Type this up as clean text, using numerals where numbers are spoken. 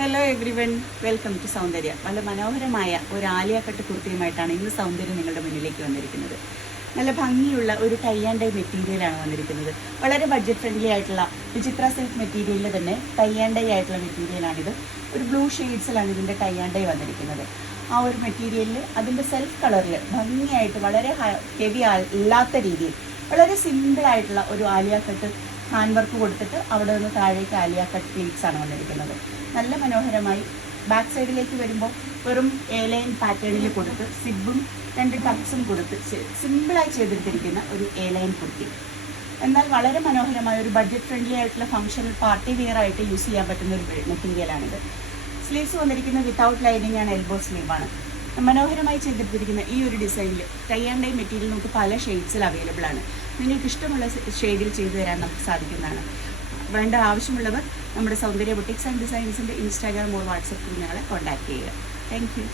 Hello everyone, welcome to Soundarya. വളരെ മനോഹരമായ ഒരു ആലിയ കട്ട് കുർത്തിയുമായിട്ടാണ് ഇന്ന് സൗന്ദര്യം നിങ്ങളുടെ മുന്നിലേക്ക് വന്നിരിക്കുന്നത്. നല്ല ഭംഗിയുള്ള ഒരു ടൈ ആൻഡ് ഡൈ മെറ്റീരിയലാണ് വന്നിരിക്കുന്നത്. വളരെ ബഡ്ജറ്റ് ഫ്രണ്ട്ലി ആയിട്ടുള്ള വിചിത്ര സിൽക്ക് മെറ്റീരിയലിൽ തന്നെ ടൈ ആൻഡ് ഡൈ ആയിട്ടുള്ള മെറ്റീരിയലാണിത്. ഒരു ബ്ലൂ ഷെയ്ഡ്സിലാണ് ഇതിൻ്റെ ടൈ ആൻഡ് ഡൈ വന്നിരിക്കുന്നത്. ആ ഒരു മെറ്റീരിയലിൽ അതിൻ്റെ സെൽഫ് കളറിൽ ഭംഗിയായിട്ട് വളരെ ഹെവി അല്ലാത്ത രീതിയിൽ വളരെ സിമ്പിളായിട്ടുള്ള ഒരു ആലിയ കട്ട് ഹാൻഡ് വർക്ക് കൊടുത്തിട്ട് അവിടെ നിന്ന് താഴേക്ക് ആലിയ കട്ട് പ്ലീറ്റ്സ് ആണ് വന്നിരിക്കുന്നത്. നല്ല മനോഹരമായി ബാക്ക് സൈഡിലേക്ക് വരുമ്പോൾ വെറും എ-ലൈൻ പാറ്റേണിൽ കൊടുത്ത് സിബും 2 ടക്സും കൊടുത്ത് സിമ്പിളായി ചെയ്തെടുത്തിരിക്കുന്ന ഒരു എ-ലൈൻ കുർത്തി. എന്നാൽ വളരെ മനോഹരമായ ഒരു ബഡ്ജറ്റ് ഫ്രണ്ട്ലി ആയിട്ടുള്ള ഫംഗ്ഷണൽ പാർട്ടി വെയർ ആയിട്ട് യൂസ് ചെയ്യാൻ പറ്റുന്ന ഒരു മെറ്റീരിയലാണിത്. സ്ലീവ്സ് വന്നിരിക്കുന്നത് വിത്തൗട്ട് ലൈനിങ് ആൻഡ് എൽബോ സ്ലീവാണ്. മനോഹരമായി ചെയ്തെടുത്തിരിക്കുന്ന ഈ ഒരു ഡിസൈനിൽ ടൈ ആൻഡ് ഡൈ മെറ്റീരിയൽ നമുക്ക് പല ഷെയ്ഡ്സിൽ അവൈലബിൾ ആണ്. നിങ്ങൾക്ക് ഇഷ്ടമുള്ള ഷെയ്ഡിൽ ചെയ്തു തരാൻ നമുക്ക് സാധിക്കുന്നതാണ്. വേണ്ട ആവശ്യമുള്ളവർ നമ്മുടെ സൗന്ദര്യ ബുട്ടിക്സ് ആൻഡ് ഡിസൈൻസിൻ്റെ ഇൻസ്റ്റാഗ്രാം ഓർ വാട്സപ്പ് ഞങ്ങളെ കോൺടാക്ട് ചെയ്യുക. Thank U.